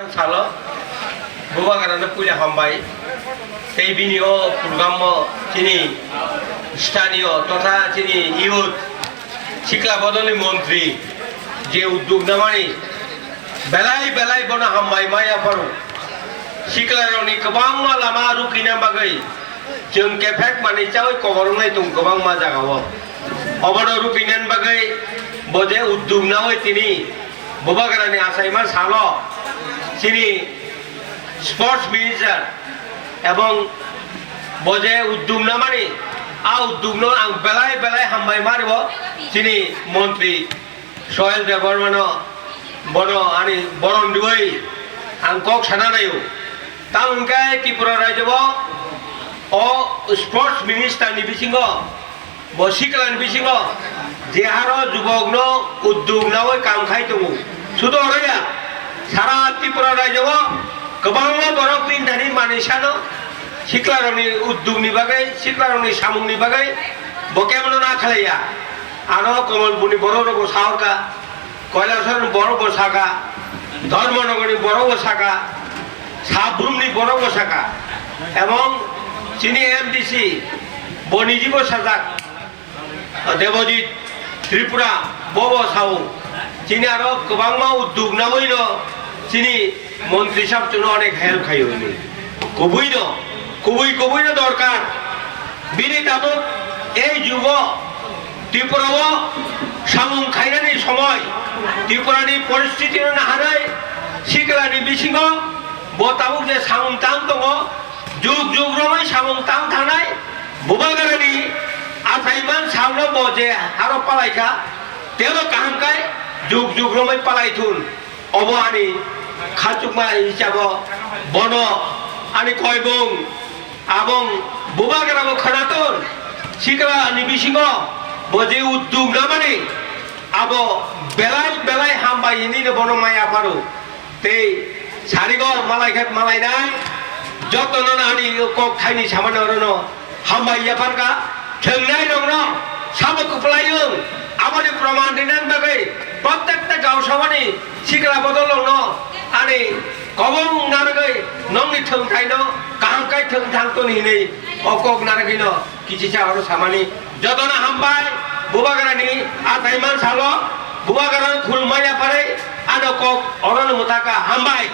Salo, buwa karena punya hambai, tebinio program sini, stadion, tota sini youth, sikla bodoni menteri, je uddog namani, belai bona hambai maya paru, sikla roni kebang lama rukina bagai, jeng kefek mani cawi koborungai tung kebang ma jagawo, obodo rukinan bagai, boje uddog nawai tini, buwa karena asaiman salo. তিনি sports minister এবং বজে উদ্যোগ না মানে উদ্যোগ আং বেলায় হামবাই মারিব তিনি মন্ত্রী সোহেল দেববর্মন বড় আনি বরণ দিবই আং কক সানা নাইও তা উনকাই ত্রিপুরা রাজ্য ও স্পোর্টস মিনিস্টার নি বিসিঙ্গ বসিকলান বিসিঙ্গ যে হার যুবক উদ্যোগ না ওই কাম খাই দङ শুধু ওরাইয়া সারা ত্রিপুরা রাজ্য গোबां বরফ পিন্ধানি মানিসানো সিকলারনি উদ্যোগনি বাগै সিকলারনি সামুংনি বাগै বকেমনো না খালাইয়া আরো কমলপুরনি বড় রব সাহরকা কৈলাসর বড় বসাকা ধর্মনগরনি বড় বসাকা সাবরুমনি বড় বসাকা এবং চিনি এমডিসি বনিজীব সাজাক দেবজিৎ ত্রিপুরা বব সাউ চিনি আরো গোबां উদ্যোগ নামইন চিনি মন্ত্রী সাহেব জন্য অনেক হেল্প খাই হইনি কবুই দরকার বিনি তাবক এই যুব ত্রিপুরা সামুং খাইনানি সময় ত্রিপুরানি পরিস্থিতি না হারাই সিকলানি বিসিং বতাবক যে সামুং তাং দङ যুগ রমai সামুং তাং থানায় বুবাগারানি আথাইমান সামনো বজে আরো পালাইকা তেলো কাহামকাই যুগ রমai পালাইথুন অবহানি খাচুকমা হিসাব বন আনি কয়বং আবং বুবাগারাবো খানাতন সিকলা নিবিসিং বজে উদ্যোগ না মানে আবো বেলায় হামবাই ইনি বন মায়া পারো তেই সারিগর মালাইঘাট মালাইনাই যতন আনি কক খাইনি সামান্য রনো হামবাই ইয়াপানকা ঠেংনাই দङ সাবক প্লাইং আমাদের প্রমাণ দিনান বাগै প্রত্যেকটা গাঁও সভানি সিকলা বদল আনি কবং নারগৈ নংনি ঠং থাইন কাহামকাই ঠং থাংতনি নেই অকক নারগিন কিছিসা আরো সামানি যতনা হামবাই বুবাগারানি আতাইমান সালো বুবাগারান খুলমাইয়া পারে আনো কক অরন মুতাকা হামবাই